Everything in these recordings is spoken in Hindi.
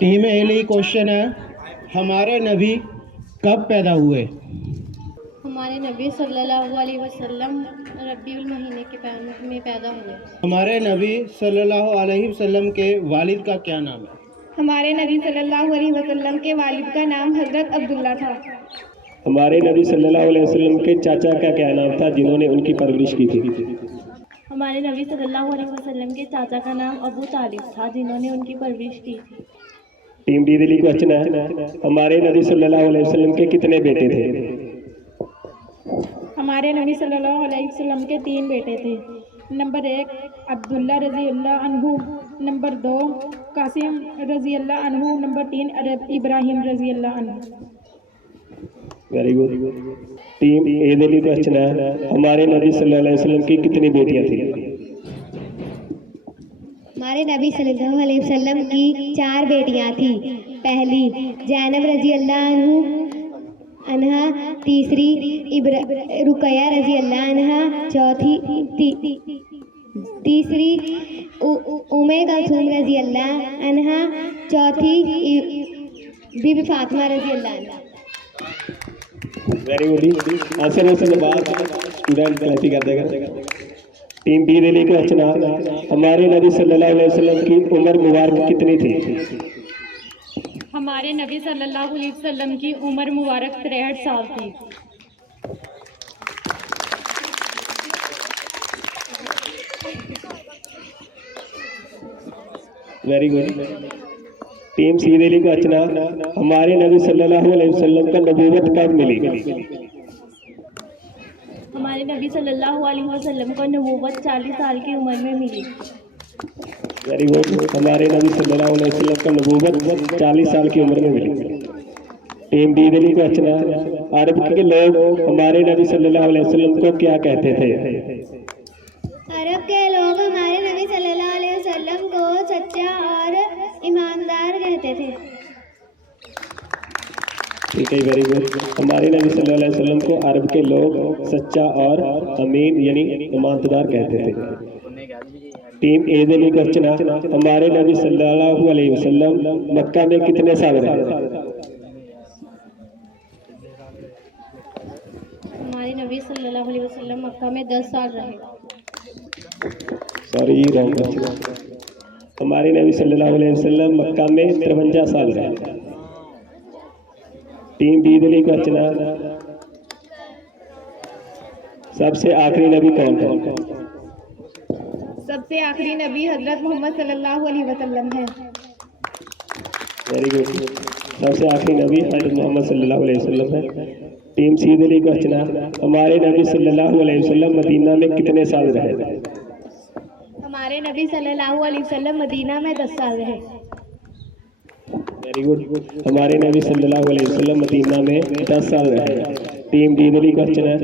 टीम ए लिए क्वेश्चन है, हमारे नबी कब पैदा हुए? हमारे नबी सल्लल्लाहु अलैहि वसल्लम रबीउल महीने में पैदा हुए। हमारे नबी सल्लल्लाहु अलैहि वसल्लम के वालिद का क्या नाम है? हमारे नबी सल्लल्लाहु अलैहि वसल्लम के वालिद का नाम हजरत अब्दुल्ला था। हमारे नबी सल्लल्लाहु अलैहि वसल्लम के चाचा का क्या नाम था जिन्होंने उनकी परवरिश की थी? हमारे नबी सल्लल्लाहु अलैहि वसल्लम के चाचा का नाम अबू तालिब था जिन्होंने उनकी परवरिश की थी। टीम डी दिल्ली क्वेश्चन है, हमारे नबी सल्लल्लाहु अलैहि वसल्लम के कितने बेटे थे? हमारे नबी सल्लल्लाहु अलैहि वसल्लम के 3 बेटे थे। नंबर 1 अब्दुल्ला रजी अल्लाह अन्हु, नंबर 2 कासिम रजी अल्लाह अन्हु, नंबर 3 इब्राहिम रजी अल्लाह अन्हु। Very good. टीम ए दिल्ली क्वेश्चन है, हमारे नबी सल्लल्लाहु अलैहि वसल्लम की कितनी बेटियां थी? हमारे नबी सल्लल्लाहु अलैहि वसल्लम की 4 बेटियां थी। पहली जैनब रजी अल्लाह अन्हा, तीसरी रुकैया रजी अल्लाह अन्हा, तीसरी उम्मे कुलसूम रजी अल्लाह अन्हा, चौथी बीबी फातिमा रजी अल्लाह अन्हा। Very good. आंसर होने के बाद स्टूडेंट क्लैरिफाई कर देगा। टीम बी दिल्ली क्वेश्चन है, हमारे नबी सल्लल्लाहु अलैहि वसल्लम की उम्र मुबारक कितनी थी? हमारे नबी सल्लल्लाहु अलैहि वसल्लम की उम्र मुबारक 63 साल थी। Very good. टीम सी दिल्ली क्वेश्चन है, हमारे नबी सल्लल्लाहु अलैहि वसल्लम का नबूवत कब मिली? हमारे नबी सल्लल्लाहु अलैहि वसल्लम को नबूवत 40 साल की उम्र में मिली। Very good. हमारे नबी सल्लल्लाहु अलैहि वसल्लम का नबूवत 40 साल की उम्र में मिली। टीम डी दिल्ली क्वेश्चन है, अरब के लोग हमारे नबी सल्लल्लाहु अलैहि वसल्लम को क्या कहते थे? अरब के लोग हमारे नबी सल्लल्लाहु अलैहि वसल्लम को सच्चा और ईमानदार कहते थे। ठीक है, वेरी गुड। हमारे नबी सल्लल्लाहु अलैहि वसल्लम को अरब के लोग सच्चा और अमीन यानी ईमानदार कहते थे। टीम ए दिल्ली क्वेश्चन है, हमारे नबी सल्लल्लाहु अलैहि वसल्लम मक्का में कितने साल रहे? हमारे नबी सल्लल्लाहु अलैहि वसल्लम मक्का में 10 साल रहे। Sorry, wrong question. हमारे नबी सल्लल्लाहु अलैहि वसल्लम मक्का में 53 साल रहे। टीम बी दिल्ली क्वेश्चन है, सबसे आखिरी नबी कौन है? सबसे आखिरी नबी हजरत मोहम्मद सल्लल्लाहु अलैहि वसल्लम है। Very good. सबसे आखिरी नबी हजरत मोहम्मद सल्लल्लाहु अलैहि वसल्लम है। टीम सी दिल्ली क्वेश्चन है, हमारे नबी सल्लल्लाहु अलैहि वसल्लम मदीना में कितने साल रहे? हमारे नबी सल्लल्लाहु अलैहि वसल्लम मदीना में 10 साल रहे। Very good. हमारे नबी सल्लल्लाहु अलैहि वसल्लम मदीना में 10 साल रहे। टीम डी दिल्ली क्वेश्चन है,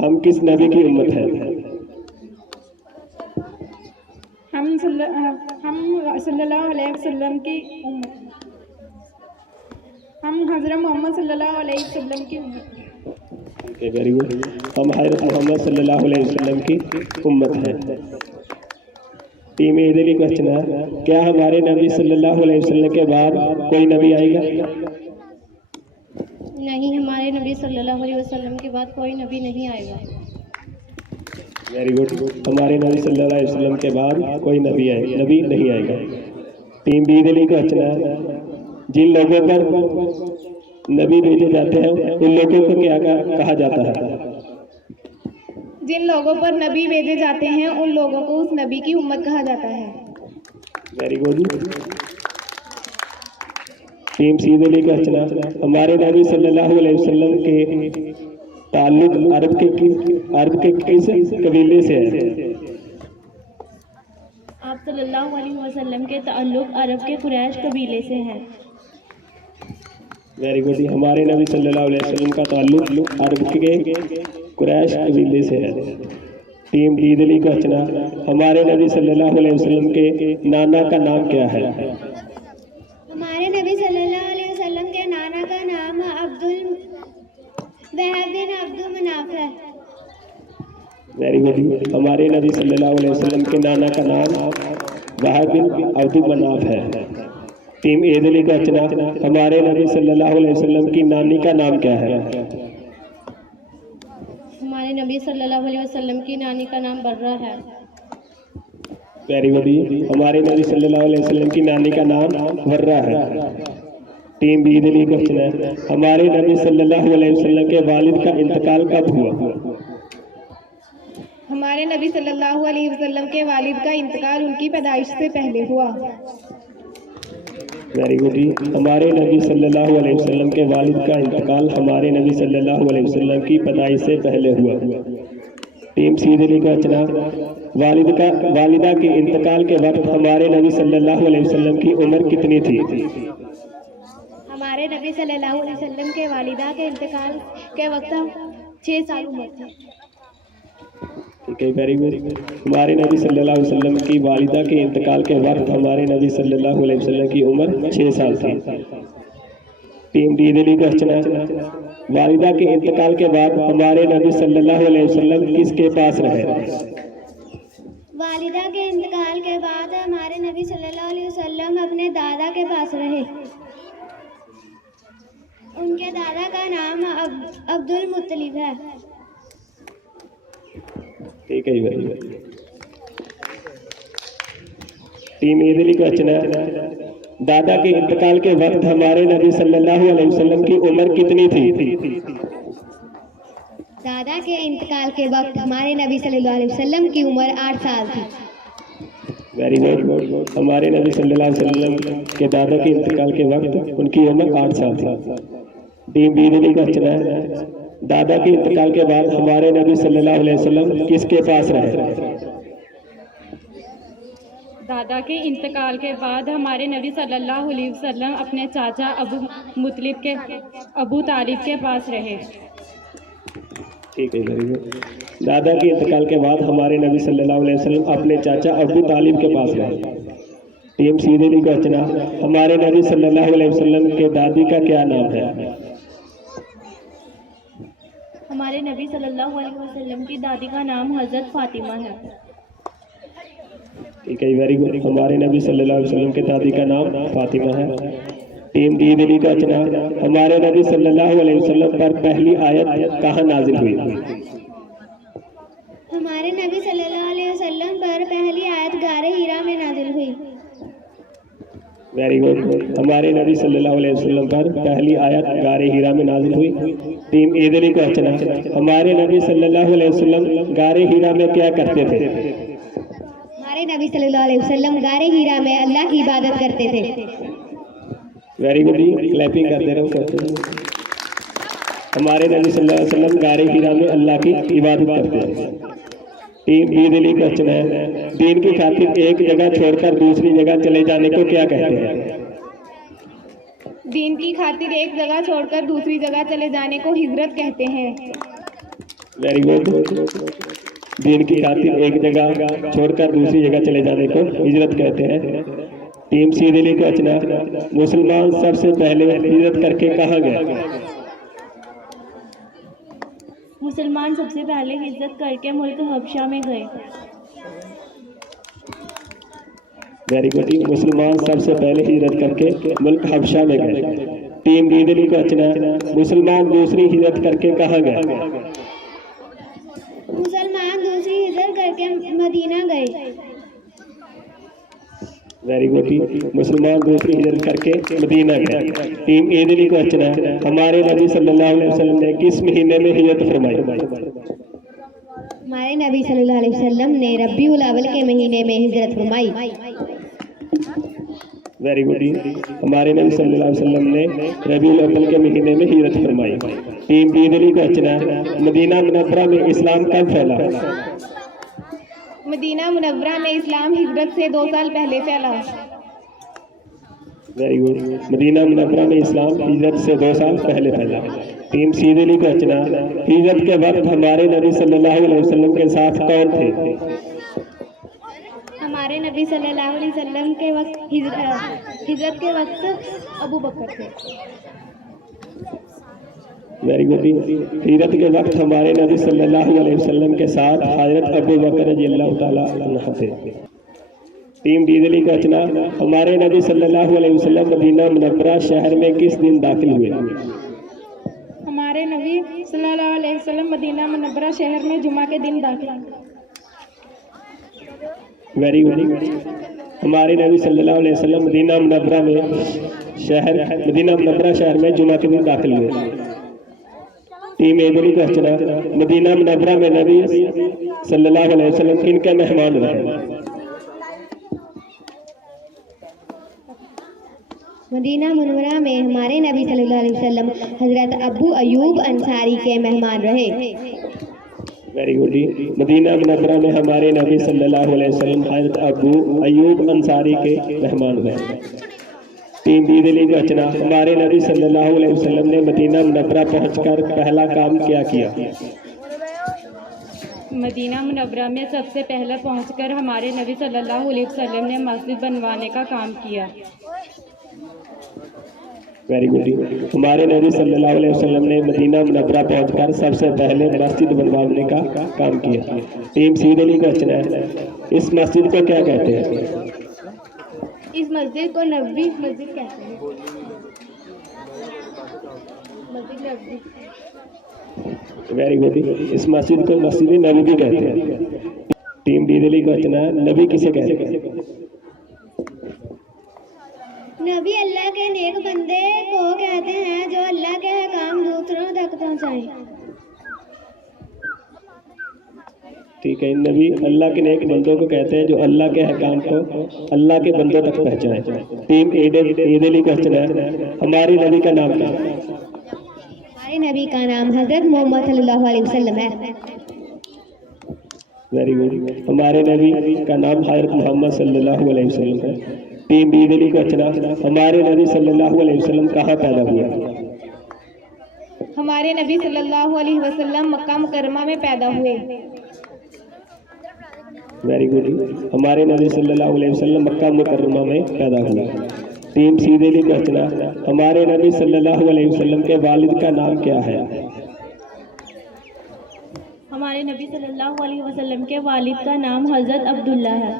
हम किस नबी की उम्मत है? हम सल्लल्लाहु अलैहि वसल्लम की उम्मत। हम हजरत मोहम्मद सल्लल्लाहु अलैहि वसल्लम की उम्मत। Very good. हम हजरत मोहम्मद सल्लल्लाहु अलैहि वसल्लम की उम्मत है। टीम ए दिल्ली क्वेश्चन है, क्या हमारे नबी सल्लल्लाहु अलैहि वसल्लम के बाद कोई नबी आएगा? नहीं, हमारे नबी सल्लल्लाहु अलैहि वसल्लम के बाद कोई नबी नहीं आएगा। Very good. हमारे नबी सल्लल्लाहु अलैहि वसल्लम के बाद कोई नबी नहीं आएगा। टीम बी दिल्ली क्वेश्चन है, जिन लोगों पर नबी भेजे जाते हैं उन लोगों को क्या कहा जाता है? जिन लोगों पर नबी भेजे जाते हैं उन लोगों को उस नबी की उम्मत कहा जाता है। Very good. टीम सी दिल्ली क्वेश्चन है, हमारे नबी सल्लल्लाहु अलैहि वसल्लम के ताल्लुक अरब के किस कबीले से है? आप सल्लल्लाहु अलैहि वसल्लम के ताल्लुक अरब के कुरैश कबीले से हैं। Very good. हमारे नबी सल्लल्लाहु अलैहि वसल्लम का ताल्लुक अरब के कुरैश कबीले से है। टीम डी दिल्ली क्वेश्चन है, हमारे नबी सल्लल्लाहु अलैहि वसल्लम के नाना का नाम क्या है? हमारे नबी सल्लल्लाहु अलैहि वसल्लम के नाना का नाम अब्दुल वहाब बिन अब्दुल मनाफ है। Very good. हमारे नबी सल्लल्लाहु अलैहि वसल्लम के नाना का नाम वाहिद बिन अब्दुल मनाफ है। टीम ए दिल्ली का रचना हमारे नबी सल्लल्लाहु अलैहि वसल्लम की नानी का नाम क्या है? हमारे नबी सल्लल्लाहु अलैहि वसल्लम की नानी का नाम बर्रा है। Very good. हमारे नबी सल्लल्लाहु अलैहि वसल्लम की नानी का नाम वर्रा है। टीम बी दिल्ली का रचना हमारे नबी सल्लल्लाहु अलैहि वसल्लम के वालिद का इंतकाल कब हुआ? हमारे नबी सल्लल्लाहु अलैहि वसल्लम के वालिद का इंतकाल उनकी पैदाइश से पहले हुआ। Very good. हमारे नबी सल्लल्लाहु अलैहि वसल्लम के वालिद का इंतकाल हमारे नबी सल्लल्लाहु अलैहि वसल्लम की पैदाइश से पहले हुआ। टीम सी दिल्ली का रचना वालिदा के इंतकाल के वक्त हमारे नबी सल्लल्लाहु अलैहि वसल्लम की उम्र कितनी थी? हमारे नबी सल्लल्लाहु अलैहि वसल्लम के वालिदा के इंतकाल के वक्त 6 साल उम्र थी। ठीक है, वेरी गुड। हमारे नबी सल्लल्लाहु अलैहि वसल्लम की वालिदा के इंतकाल के वक्त हमारे नबी सल्लल्लाहु अलैहि वसल्लम की उम्र 6 साल थी। टीम डी दिल्ली का रचना वालिदा के इंतकाल के बाद हमारे नबी सल्लल्लाहु अलैहि वसल्लम किसके पास रहे? वालिदा के इंतकाल के बाद हमारे नबी सल्लल्लाहु अलैहि वसल्लम अपने दादा के पास रहे। उनके दादा का नाम अब्दुल मुत्तलिब है। ठीक है, वेरी गुड। टीम ए दिल्ली का रचना दादा के इंतकाल के वक्त हमारे नबी सल्लल्लाहु अलैहि वसल्लम की उम्र कितनी थी? दादा के इंतकाल के वक्त हमारे नबी सल्लल्लाहु अलैहि वसल्लम की उम्र 8 साल थी। Very good. हमारे नबी सल्लल्लाहु अलैहि वसल्लम के दादा के इंतकाल के वक्त उनकी उम्र 8 साल थी। टीम बी दिल्ली का रचना दादा के इंतकाल के बाद हमारे नबी सल्लल्लाहु अलैहि वसल्लम किसके पास रहे? दादा के इंतकाल के बाद हमारे नबी सल्लल्लाहु अलैहि वसल्लम अपने चाचा अबू तालिब के पास रहे। ठीक है, वेरी गुड। दादा के इंतकाल के बाद हमारे नबी सल्लल्लाहु अलैहि वसल्लम अपने चाचा अबू तालिब के पास रहे। टीम सी दिल्ली का रचना हमारे नबी सल्लल्लाहु अलैहि वसल्लम के दादी का क्या नाम है? हमारे नबी सल्लल्लाहु अलैहि वसल्लम की दादी का नाम हज़रत फातिमा है। ठीक है, वेरी गुड। हमारे नबी सल्लल्लाहु अलैहि वसल्लम के दादी का नाम फातिमा है। टीम डी दिल्ली का रचना हमारे नबी सल्लल्लाहु अलैहि वसल्लम पर पहली आयत कहाँ नाजिल हुई? हमारे नबी सल्लल्लाहु अलैहि वसल्लम पर पहली आयत गारे हीरा में नाजिल हुई। Very good. हमारे नबी सल्लल्लाहु अलैहि वसल्लम पर पहली आयत गारे हीरा में नाजिल हुई। टीम ए दिल्ली का रचना हमारे नबी सल्लल्लाहु अलैहि वसल्लम गारे हीरा में क्या करते थे? हमारे नबी सल्लल्लाहु अलैहि वसल्लम गारे हीरा में अल्लाह की इबादत करते थे। वेरी गुड, क्लैपिंग करते रहो। हमारे नबी सल्लल्लाहु अलैहि वसल्लम गारे हीरा में अल्लाह की इबादत करते हैं। टीम बी दिल्ली का रचना दीन की खातिर एक जगह छोड़कर दूसरी जगह चले जाने को क्या कहते हैं? दीन की खातिर एक जगह छोड़कर दूसरी जगह चले जाने को हिजरत कहते हैं। Very good. दीन की खातिर एक जगह छोड़कर दूसरी जगह चले जाने को हिजरत कहते हैं। टीम सी दिल्ली का रचना मुसलमान सबसे पहले हिजरत करके कहाँ गए? मुसलमान सबसे पहले हिजरत करके मुल्क हबशा में गए। Very good. मुसलमान सबसे पहले हिजरत करके मुल्क हबशा में गए। टीम डी दिल्ली का रचना मुसलमान दूसरी हिजरत करके कहाँ गए? मुसलमान दूसरी हिजरत करके मदीना गए। Very good. मुसलमान दूसरी हिजरत करके मदीना गए। टीम ए दिल्ली का रचना हमारे नबी सल्लल्लाहु अलैहि वसल्लम ने किस महीने में हिजरत फरमाई? हमारे नबी सल्लल्लाहु अलैहि वसल्लम ने रबीउल अव्वल के महीने में हिजरत फरमाई। Very good. हमारे नबी सल्लल्लाहु अलैहि वसल्लम ने रबीउल अव्वल के महीने में हिजरत फरमाई। टीम बी दिल्ली का रचना मदीना मुनव्वरा में इस्लाम कब फैला? मदीना मुनव्वरा में इस्लाम हिजरत से 2 साल पहले फैला। Very good. मदीना मुनव्वरा में इस्लाम हिजरत से 2 साल पहले फैला। टीम सी दिल्ली का रचना हिजरत के वक्त हमारे नबी सल्लल्लाहु अलैहि वसल्लम के साथ कौन थे? हमारे नबी सल्लल्लाहु अलैहि वसल्लम के वक्त हिजरत के वक्त अबू बकर थे। Very good. हिजरत के वक्त हमारे नबी सल्लल्लाहु अलैहि वसल्लम के साथ हजरत अबू बकर रज़ियल्लाहु ताला अन्हु थे। टीम बी दिल्ली का रचना, हमारे नबी सल्लल्लाहु अलैहि वसल्लम मदीना मुनव्वरा शहर में किस दिन दाखिल हुए? हमारे नबी सल्लल्लाहु अलैहि वसल्लम मदीना मुनव्वरा शहर में जुमा के दिन दाखिल हुए। Very good. हमारे नबी सल्लल्लाहु अलैहि वसल्लम मदीना मुनव्वरा शहर में जुमा के दिन दाखिल हुए। टीम ए दिल्ली का रचना, मदीना मुनव्वरा में नबी सल्लल्लाहु अलैहि वसल्लम किनके मेहमान रहे? मदीना मुनव्वरा में हमारे नबी सल्लल्लाहु अलैहि वसल्लम हजरत अबू अयूब अंसारी के मेहमान रहे। Very good. मदीना मुनव्वरा में हमारे नबी सल्लल्लाहु अलैहि वसल्लम हजरत अबू अयूब अंसारी के मेहमान हुए। टीम बी दिल्ली की रचना, हमारे नबी सल्लल्लाहु अलैहि वसल्लम ने मदीना मुनव्वरा पहुंचकर पहला काम क्या किया? मदीना मुनव्वरा में सबसे पहले पहुंचकर हमारे नबी सल्लल्लाहु अलैहि वसल्लम ने मस्जिद बनवाने का काम किया। Very good. हमारे नबी सल्लल्लाहु अलैहि वसल्लम ने मदीना मुनव्वरा पहुंचकर सबसे पहले मस्जिद बनवाने का काम किया। टीम सी दिल्ली का रचना है, इस मस्जिद को क्या कहते हैं? इस मस्जिद को नबवी मस्जिद कहते हैं। मस्जिद नबवी। Very good. इस मस्जिद को मस्जिद नबवी कहते हैं। टीम डी दिल्ली का रचना, नबी किसे कहते हैं? नबी अल्लाह के नेक बंदे को कहते हैं जो अल्लाह के काम दूसरों तक पहुंचाए। ठीक है, नबी अल्लाह के नेक बंदों को कहते हैं जो अल्लाह के हकाम को अल्लाह के बंदों तक पहुंचाए। टीम ए दिल्ली का रचना, हमारे नबी का नाम क्या है? हमारे नबी का नाम हजरत मोहम्मद सल्लल्लाहु अलैहि वसल्लम है। Very good. हमारे नबी का नाम हजरत मोहम्मद सल्लल्लाहु अलैहि वसल्लम है। टीम बी दिल्ली का रचना, हमारे नबी सल्लल्लाहु अलैहि वसल्लम कहाँ पैदा हुए? हमारे नबी सल्लल्लाहु अलैहि वसल्लम मक्का मुकर्रमा में पैदा हुए। Very good. हमारे नबी सल्लल्लाहु अलैहि वसल्लम मक्का मुकर्रमा में पैदा हुए। टीम सी दिल्ली का रचना, हमारे नबी सल्लल्लाहु अलैहि वसल्लम के वालिद का नाम क्या है? हमारे नबी सल्लल्लाहु अलैहि वसल्लम के वालिद का नाम हजरत अब्दुल्ला है।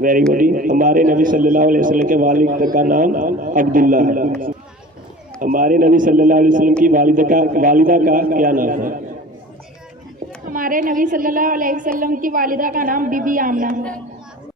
Very good. हमारे नबी सल्लल्लाहु अलैहि वसल्लम के वालिद का नाम अब्दुल्ला है। हमारे नबी सल्लल्लाहु अलैहि वसल्लम की वालिदा का क्या नाम है? हमारे नबी सल्लल्लाहु अलैहि वसल्लम की वालिदा का नाम बीबी आमना है।